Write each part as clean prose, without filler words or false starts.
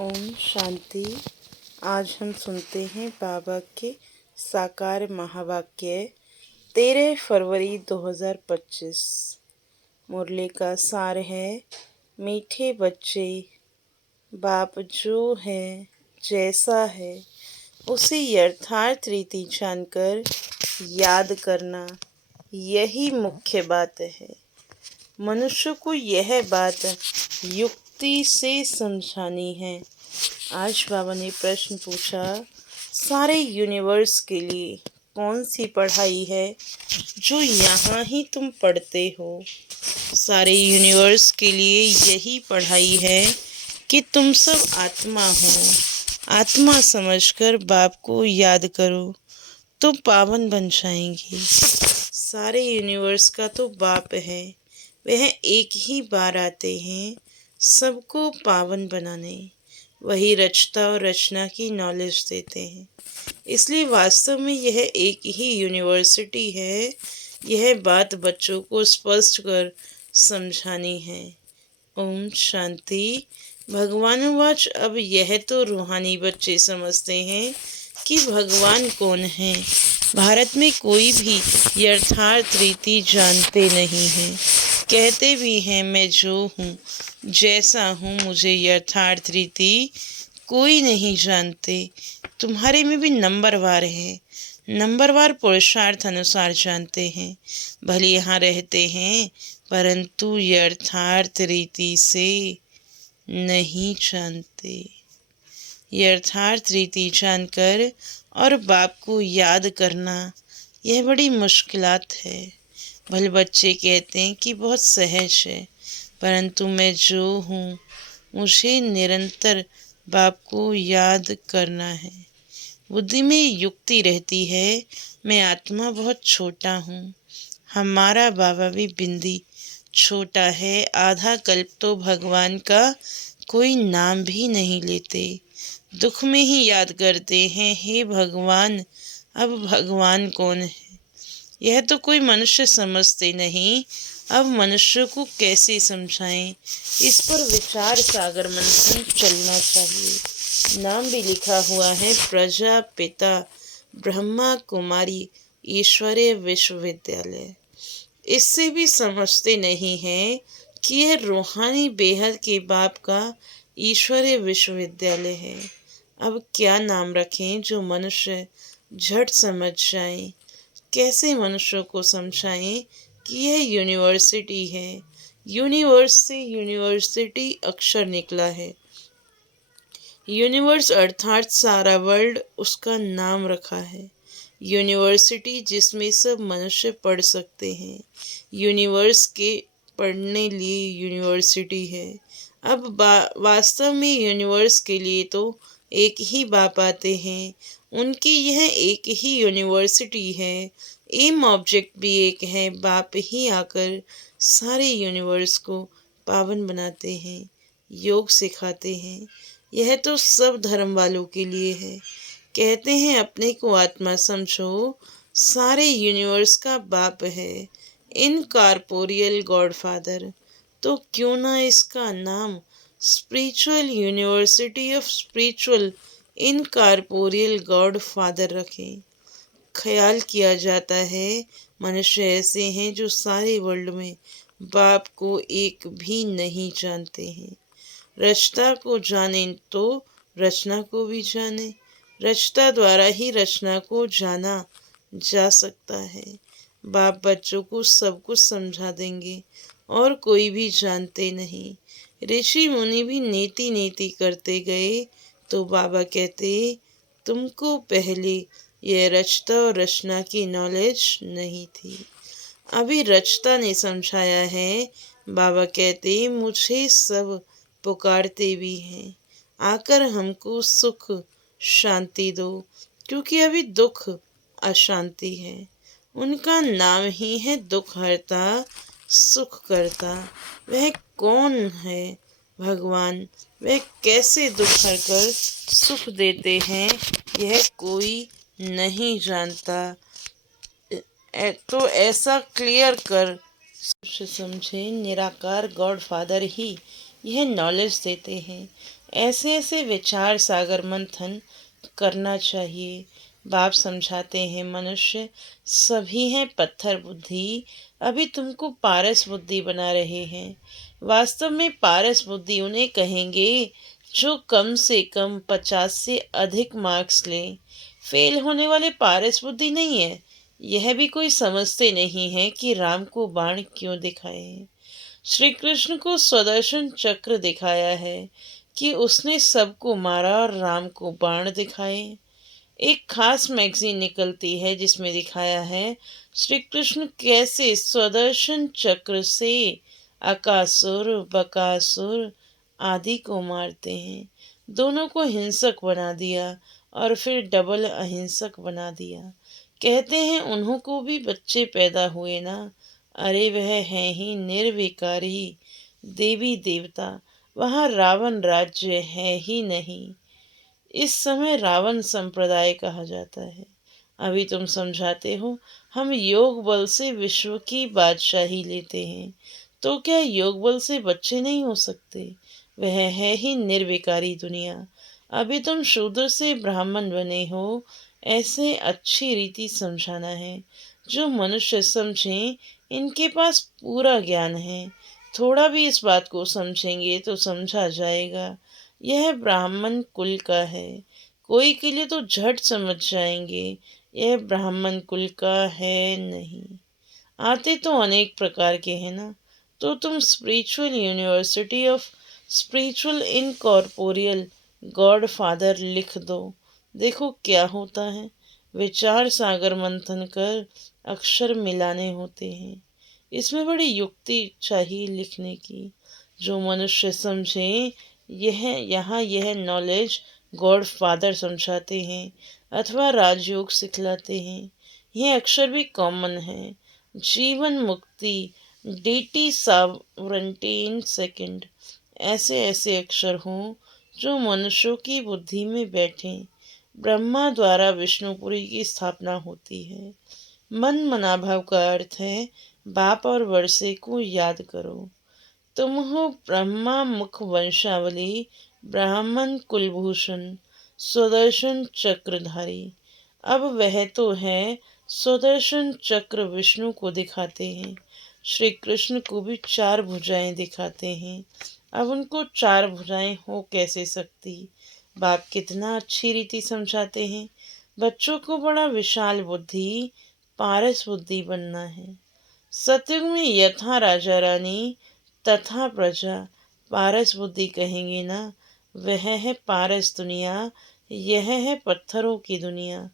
ओम शांति। आज हम सुनते हैं बाबा के साकार महावाक्य 13 फरवरी 2025। मुरली का सार है, मीठे बच्चे, बाप जो है जैसा है उसे यथार्थ रीति जानकर याद करना, यही मुख्य बात है। मनुष्य को यह बात युक्ति से समझानी है। आज बाबा ने प्रश्न पूछा, सारे यूनिवर्स के लिए कौन सी पढ़ाई है जो यहाँ ही तुम पढ़ते हो? सारे यूनिवर्स के लिए यही पढ़ाई है कि तुम सब आत्मा हो। आत्मा समझकर बाप को याद करो तो पावन बन जाएंगे। सारे यूनिवर्स का तो बाप है, वह एक ही बार आते हैं सबको पावन बनाने। वही रचता और रचना की नॉलेज देते हैं। इसलिए वास्तव में यह एक ही यूनिवर्सिटी है। यह बात बच्चों को स्पष्ट कर समझानी है। ओम शांति। भगवानुवाच। अब यह तो रूहानी बच्चे समझते हैं कि भगवान कौन है। भारत में कोई भी यथार्थ रीति जानते नहीं हैं। कहते भी हैं मैं जो हूँ जैसा हूँ, मुझे यथार्थ रीति कोई नहीं जानते। तुम्हारे में भी नंबरवार है, नंबरवार पुरुषार्थ अनुसार जानते हैं। भले यहाँ रहते हैं परंतु यथार्थ रीति से नहीं जानते। यथार्थ रीति जानकर और बाप को याद करना, यह बड़ी मुश्किलात है। भले बच्चे कहते हैं कि बहुत सहज है, परंतु मैं जो हूँ मुझे निरंतर बाप को याद करना है। बुद्धि में युक्ति रहती है, मैं आत्मा बहुत छोटा हूँ। हमारा बाबा भी बिंदी छोटा है। आधा कल्प तो भगवान का कोई नाम भी नहीं लेते, दुख में ही याद करते हैं, हे भगवान। अब भगवान कौन है यह तो कोई मनुष्य समझते नहीं। अब मनुष्य को कैसे समझाएं, इस पर विचार सागर मंथन चलना चाहिए। नाम भी लिखा हुआ है, प्रजापिता ब्रह्मा कुमारी ईश्वरीय विश्वविद्यालय। इससे भी समझते नहीं हैं कि यह रूहानी बेहद के बाप का ईश्वरीय विश्वविद्यालय है। अब क्या नाम रखें जो मनुष्य झट समझ जाएं। कैसे मनुष्यों को समझाएं कि यह यूनिवर्सिटी है। यूनिवर्स से यूनिवर्सिटी अक्षर निकला है। यूनिवर्स अर्थात सारा वर्ल्ड उसका नाम रखा है। यूनिवर्सिटी जिसमें सब मनुष्य पढ़ सकते हैं। यूनिवर्स के पढ़ने लिए यूनिवर्सिटी है। अब वास्तव में यूनिवर्स के लिए तो एक ही बाप आते हैं, उनकी यह एक ही यूनिवर्सिटी है। एम ऑब्जेक्ट भी एक है, बाप ही आकर सारे यूनिवर्स को पावन बनाते हैं, योग सिखाते हैं। यह तो सब धर्म वालों के लिए है। कहते हैं अपने को आत्मा समझो, सारे यूनिवर्स का बाप है, इनकॉर्पोरियल गॉडफादर। तो क्यों ना इसका नाम spiritual university of spiritual incorporeal God father रखें। ख्याल किया जाता है मनुष्य ऐसे हैं जो सारे वर्ल्ड में बाप को एक भी नहीं जानते हैं। रचता को जाने तो रचना को भी जाने। रचता द्वारा ही रचना को जाना जा सकता है। बाप बच्चों को सब कुछ समझा देंगे और कोई भी जानते नहीं। ऋषि मुनि भी नीति नीति करते गए तो बाबा कहते तुमको पहले यह रचता और रचना की नॉलेज नहीं थी, अभी रचता ने समझाया है। बाबा कहते मुझे सब पुकारते भी हैं, आकर हमको सुख शांति दो, क्योंकि अभी दुख अशांति है। उनका नाम ही है दुख हरता सुख करता। वह कौन है भगवान, वह कैसे दुख हरकर सुख देते हैं, यह कोई नहीं जानता। तो ऐसा क्लियर कर समझे, निराकार गॉड फादर ही यह नॉलेज देते हैं। ऐसे ऐसे विचार सागर मंथन करना चाहिए। बाप समझाते हैं, मनुष्य सभी हैं पत्थर बुद्धि, अभी तुमको पारस बुद्धि बना रहे हैं। वास्तव में पारस बुद्धि उन्हें कहेंगे जो कम से कम 50 से अधिक मार्क्स लें। फेल होने वाले पारस बुद्धि नहीं है। यह भी कोई समझते नहीं है कि राम को बाण क्यों दिखाए। श्री कृष्ण को स्वदर्शन चक्र दिखाया है कि उसने सबको मारा और राम को बाण दिखाए। एक खास मैगजीन निकलती है जिसमें दिखाया है श्री कृष्ण कैसे स्वदर्शन चक्र से अकासुर, बकासुर आदि को मारते हैं। दोनों को हिंसक बना दिया और फिर डबल अहिंसक बना दिया। कहते हैं उन्हों को भी बच्चे पैदा हुए ना। अरे वह है ही निर्विकारी देवी देवता, वहाँ रावण राज्य है ही नहीं। इस समय रावण संप्रदाय कहा जाता है। अभी तुम समझाते हो हम योग बल से विश्व की बादशाही लेते हैं, तो क्या योग बल से बच्चे नहीं हो सकते? वह है ही निर्विकारी दुनिया। अभी तुम शूद्र से ब्राह्मण बने हो, ऐसे अच्छी रीति समझाना है जो मनुष्य समझे। इनके पास पूरा ज्ञान है, थोड़ा भी इस बात को समझेंगे तो समझा जाएगा यह ब्राह्मण कुल का है। कोई के लिए तो झट समझ जाएंगे यह ब्राह्मण कुल का है नहीं। आते तो अनेक प्रकार के हैं ना। तो तुम spiritual university of spiritual incorporeal God father लिख दो, देखो क्या होता है। विचार सागर मंथन कर अक्षर मिलाने होते हैं। इसमें बड़ी युक्ति चाहिए लिखने की, जो मनुष्य समझे। यह यहाँ यह नॉलेज गॉड फादर समझाते हैं अथवा राजयोग सिखलाते हैं। यह अक्षर भी कॉमन है। जीवन मुक्ति, डीटी सावरंटी इन सेकंड, ऐसे ऐसे अक्षर हों जो मनुष्यों की बुद्धि में बैठें। ब्रह्मा द्वारा विष्णुपुरी की स्थापना होती है। मन मनाभाव का अर्थ है बाप और वर्षे को याद करो। तुम हो ब्रह्मा मुख वंशावली, ब्राह्मण कुलभूषण, सुदर्शन चक्रधारी। अब वह तो है सुदर्शन चक्र विष्णु को दिखाते हैं, श्री कृष्ण को भी 4 भुजाएं दिखाते हैं। अब उनको 4 भुजाएं हो कैसे सकती? बाप कितना अच्छी रीति समझाते हैं। बच्चों को बड़ा विशाल बुद्धि, पारस बुद्धि बनना है। सतयुग में यथा राजा रानी तथा प्रजा, पारस बुद्धि कहेंगे ना। वह है पारस दुनिया, यह है पत्थरों की दुनिया।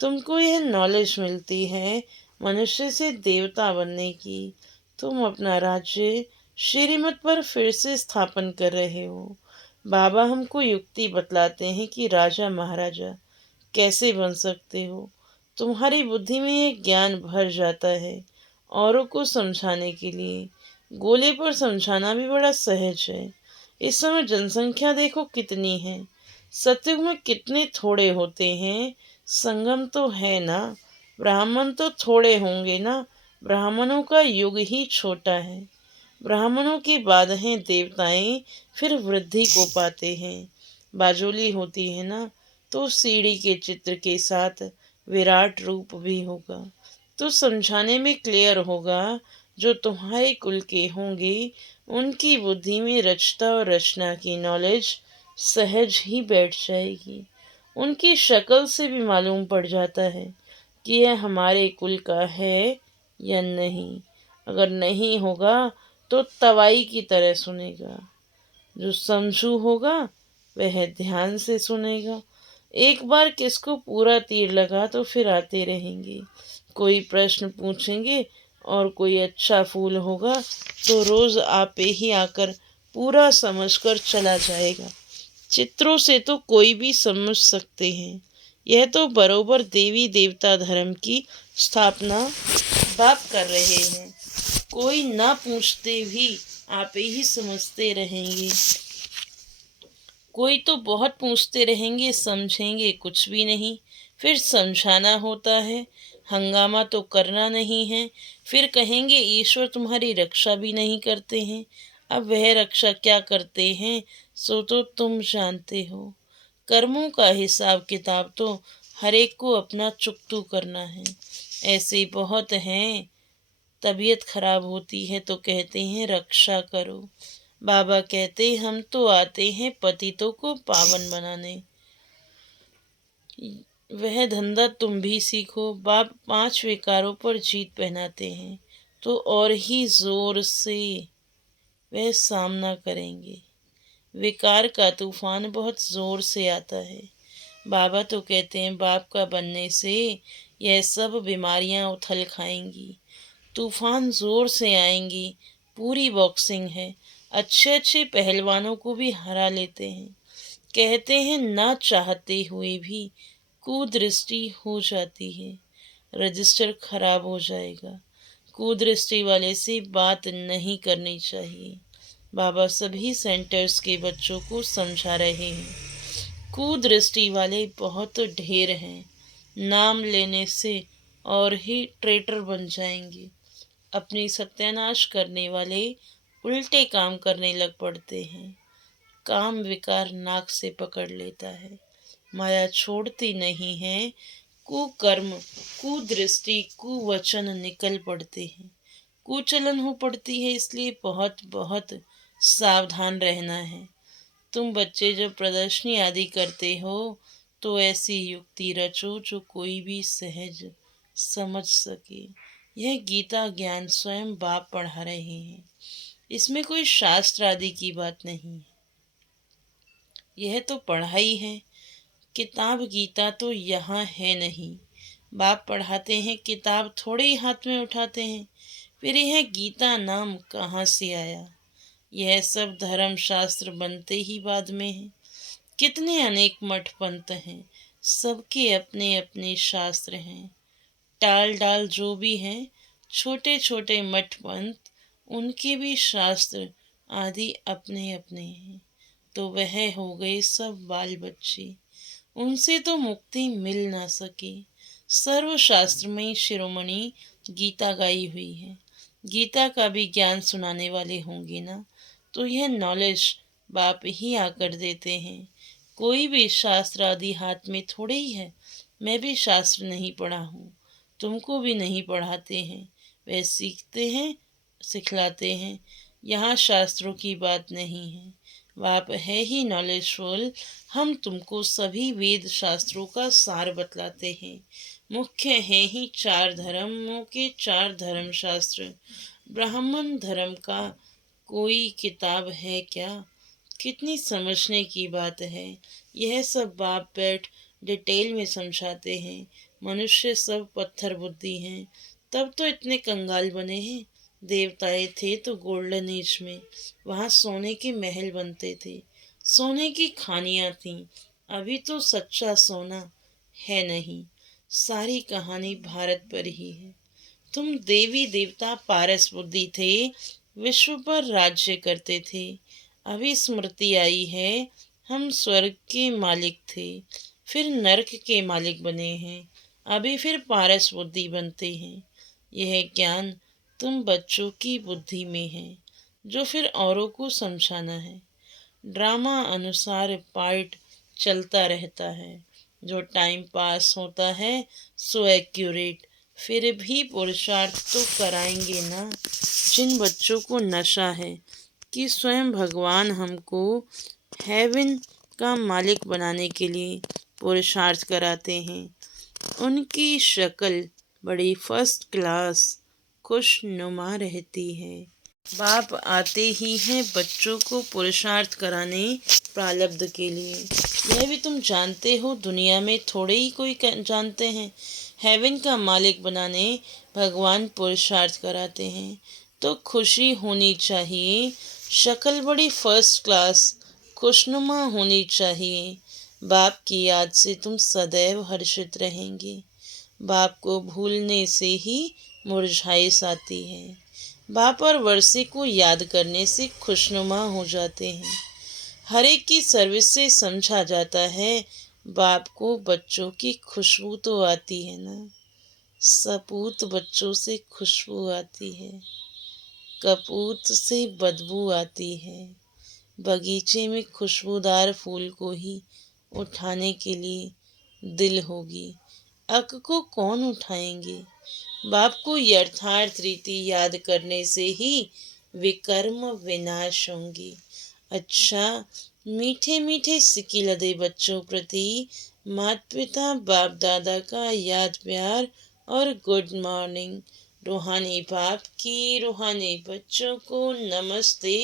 तुमको यह नॉलेज मिलती है मनुष्य से देवता बनने की। तुम अपना राज्य श्रीमत पर फिर से स्थापन कर रहे हो। बाबा हमको युक्ति बतलाते हैं कि राजा महाराजा कैसे बन सकते हो। तुम्हारी बुद्धि में ये ज्ञान भर जाता है। औरों को समझाने के लिए गोले पर समझाना भी बड़ा सहज है। इस समय जनसंख्या देखो कितनी है। सतयुग में कितने थोड़े होते हैं। संगम तो है ना। ब्राह्मण तो थोड़े होंगे ना। ब्राह्मणों का युग ही छोटा है। ब्राह्मणों के बाद हैं देवताएं, फिर वृद्धि को पाते हैं। बाजोली होती है ना, तो सीढ़ी के चित्र के साथ विराट रूप भी होगा। तो समझाने में क्लियर होगा। जो तुम्हारे कुल के होंगे उनकी बुद्धि में रचता और रचना की नॉलेज सहज ही बैठ जाएगी। उनकी शक्ल से भी मालूम पड़ जाता है कि यह हमारे कुल का है या नहीं। अगर नहीं होगा तो तवाई की तरह सुनेगा। जो समझू होगा वह ध्यान से सुनेगा। एक बार किसको पूरा तीर लगा तो फिर आते रहेंगे। कोई प्रश्न पूछेंगे और कोई अच्छा फूल होगा तो रोज आपे ही आकर पूरा समझकर चला जाएगा। चित्रों से तो कोई भी समझ सकते हैं। यह तो बरोबर देवी देवता धर्म की स्थापना बाप कर रहे हैं। कोई ना पूछते भी आप ही समझते रहेंगे। कोई तो बहुत पूछते रहेंगे, समझेंगे कुछ भी नहीं। फिर समझाना होता है, हंगामा तो करना नहीं है। फिर कहेंगे ईश्वर तुम्हारी रक्षा भी नहीं करते हैं। अब वह रक्षा क्या करते हैं सो तो तुम जानते हो, कर्मों का हिसाब किताब तो हर एक को अपना चुकतू करना है। ऐसे बहुत हैं, तबीयत खराब होती है तो कहते हैं रक्षा करो। बाबा कहते हम तो आते हैं पतितों को पावन बनाने। वह धंधा तुम भी सीखो। बाप 5 विकारों पर जीत पहनाते हैं तो और ही जोर से वह सामना करेंगे। विकार का तूफान बहुत जोर से आता है। बाबा तो कहते हैं बाप का बनने से यह सब बीमारियां उथल खाएंगी, तूफान जोर से आएंगी। पूरी बॉक्सिंग है, अच्छे अच्छे पहलवानों को भी हरा लेते हैं। कहते हैं ना चाहते हुए भी कुदृष्टि हो जाती है, रजिस्टर खराब हो जाएगा। कुदृष्टि वाले से बात नहीं करनी चाहिए। बाबा सभी सेंटर्स के बच्चों को समझा रहे हैं। कुदृष्टि वाले बहुत ढेर हैं, नाम लेने से और ही ट्रेटर बन जाएंगे। अपनी सत्यानाश करने वाले उल्टे काम करने लग पड़ते हैं। काम विकार नाक से पकड़ लेता है, माया छोड़ती नहीं है। कुकर्म, कुदृष्टि, कुवचन निकल पड़ते हैं, कुचलन हो पड़ती है। इसलिए बहुत बहुत सावधान रहना है। तुम बच्चे जब प्रदर्शनी आदि करते हो तो ऐसी युक्ति रचो जो कोई भी सहज समझ सके। यह गीता ज्ञान स्वयं बाप पढ़ा रहे हैं, इसमें कोई शास्त्र आदि की बात नहीं है। यह तो पढ़ाई है। किताब गीता तो यहाँ है नहीं। बाप पढ़ाते हैं, किताब थोड़े ही हाथ में उठाते हैं। फिर यह गीता नाम कहाँ से आया? यह सब धर्म शास्त्र बनते ही बाद में है। कितने अनेक मठ पंथ हैं, सबके अपने अपने शास्त्र हैं। टाल डाल जो भी हैं, छोटे छोटे मठ पंथ, उनके भी शास्त्र आदि अपने अपने हैं। तो वह हो गए सब बाल बच्चे, उनसे तो मुक्ति मिल ना सके। सर्वशास्त्रमयी शिरोमणि गीता गाई हुई है। गीता का भी ज्ञान सुनाने वाले होंगे ना, तो यह नॉलेज बाप ही आकर देते हैं। कोई भी शास्त्र आदि हाथ में थोड़े ही है। मैं भी शास्त्र नहीं पढ़ा हूँ, तुमको भी नहीं पढ़ाते हैं। वे सीखते हैं, सिखलाते हैं। यहाँ शास्त्रों की बात नहीं है, बाप है ही नॉलेजफुल। हम तुमको सभी वेद शास्त्रों का सार बतलाते हैं। मुख्य है ही 4 धर्मों के 4 धर्म शास्त्र। ब्राह्मण धर्म का कोई किताब है क्या? कितनी समझने की बात है। यह सब बाप बैठ डिटेल में समझाते हैं। मनुष्य सब पत्थर बुद्धि हैं, तब तो इतने कंगाल बने हैं। देवताएं थे तो गोल्डन एज में, वहाँ सोने के महल बनते थे, सोने की खानियाँ थीं। अभी तो सच्चा सोना है नहीं। सारी कहानी भारत पर ही है। तुम देवी देवता पारस बुद्धि थे, विश्व पर राज्य करते थे। अभी स्मृति आई है, हम स्वर्ग के मालिक थे, फिर नरक के मालिक बने हैं, अभी फिर पारस बुद्धि बनते हैं। यह ज्ञान तुम बच्चों की बुद्धि में है, जो फिर औरों को समझाना है। ड्रामा अनुसार पार्ट चलता रहता है, जो टाइम पास होता है सो एक्यूरेट। फिर भी पुरुषार्थ तो कराएंगे ना। जिन बच्चों को नशा है कि स्वयं भगवान हमको हेवन का मालिक बनाने के लिए पुरुषार्थ कराते हैं, उनकी शक्ल बड़ी फर्स्ट क्लास खुशनुमा रहती है। बाप आते ही हैं बच्चों को पुरुषार्थ कराने प्रारब्ध के लिए। यह भी तुम जानते हो, दुनिया में थोड़े ही कोई जानते हैं। हेवन का मालिक बनाने भगवान पुरुषार्थ कराते हैं, तो खुशी होनी चाहिए। शक्ल बड़ी फर्स्ट क्लास खुशनुमा होनी चाहिए। बाप की याद से तुम सदैव हर्षित रहेंगे। बाप को भूलने से ही मुरझाइश आती है। बाप और वर्षे को याद करने से खुशनुमा हो जाते हैं। हर एक की सर्विस से समझा जाता है। बाप को बच्चों की खुशबू तो आती है ना, सपूत बच्चों से खुशबू आती है, कपूत से बदबू आती है। बगीचे में खुशबूदार फूल को ही उठाने के लिए दिल होगी, अक को कौन उठाएंगे। बाप को यथार्थ रीति याद करने से ही विकर्म विनाश होंगी। अच्छा, मीठे मीठे सिक्की लदे बच्चों प्रति माता पिता बाप दादा का याद प्यार और गुड मॉर्निंग। रूहानी बाप की रूहानी बच्चों को नमस्ते।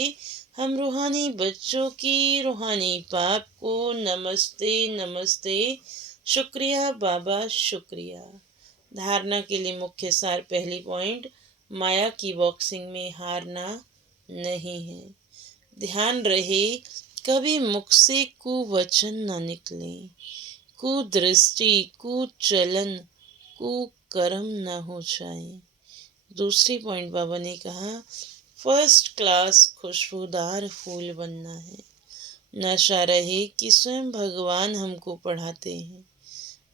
हम रूहानी बच्चों की रूहानी बाप को नमस्ते नमस्ते। शुक्रिया बाबा, शुक्रिया। धारणा के लिए मुख्य सार। पहली पॉइंट, माया की बॉक्सिंग में हारना नहीं है। ध्यान रहे, कभी मुख से कुवचन न निकले, कुदृष्टि, कुचलन, कुकर्म न हो जाए। दूसरी पॉइंट बाबा ने कहा, फर्स्ट क्लास खुशबूदार फूल बनना है। नशा रहे कि स्वयं भगवान हमको पढ़ाते हैं।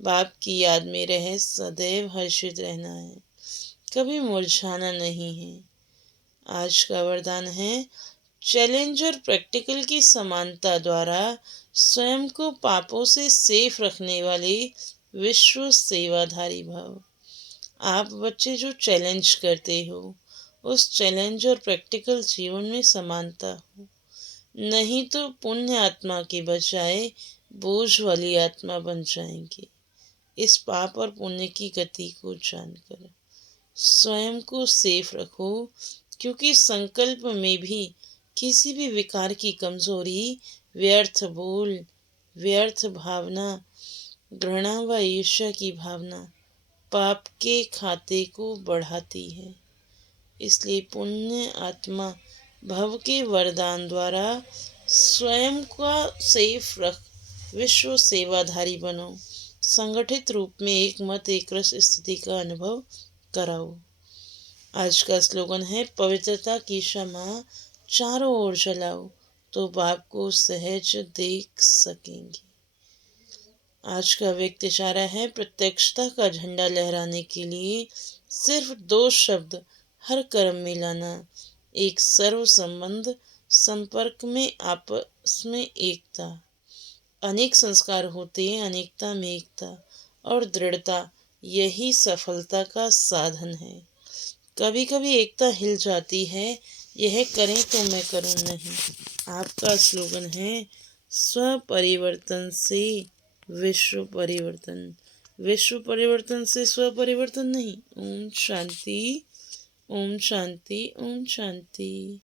बाप की याद में रह सदैव हर्षित रहना है, कभी मुरझाना नहीं है। आज का वरदान है, चैलेंज और प्रैक्टिकल की समानता द्वारा स्वयं को पापों से सेफ रखने वाले विश्व सेवाधारी भव। आप बच्चे जो चैलेंज करते हो, उस चैलेंज और प्रैक्टिकल जीवन में समानता हो, नहीं तो पुण्य आत्मा के बजाय बोझ वाली आत्मा बन जाएंगे। इस पाप और पुण्य की गति को जानकर स्वयं को सेफ रखो, क्योंकि संकल्प में भी किसी भी विकार की कमजोरी, व्यर्थ बोल, व्यर्थ भावना, घृणा व ईर्ष्या की भावना पाप के खाते को बढ़ाती है। इसलिए पुण्य आत्मा भव के वरदान द्वारा स्वयं का सेफ रख विश्व सेवाधारी बनो। संगठित रूप में एक मत एक रस स्थिति का अनुभव कराओ। आज का स्लोगन है, पवित्रता की क्षमा चारों ओर जलाओ तो बाप को सहज देख सकेंगे। आज का व्यक्त इशारा है, प्रत्यक्षता का झंडा लहराने के लिए सिर्फ 2 शब्द हर कर्म में लाना। एक, सर्व संबंध संपर्क में आपस में एकता। अनेक संस्कार होते हैं, अनेकता में एकता और दृढ़ता, यही सफलता का साधन है। कभी कभी एकता हिल जाती है, यह करें तो मैं करूं नहीं। आपका स्लोगन है, स्व परिवर्तन से विश्व परिवर्तन, विश्व परिवर्तन से स्व परिवर्तन नहीं। ओम शांति, ओम शांति, ओम शांति।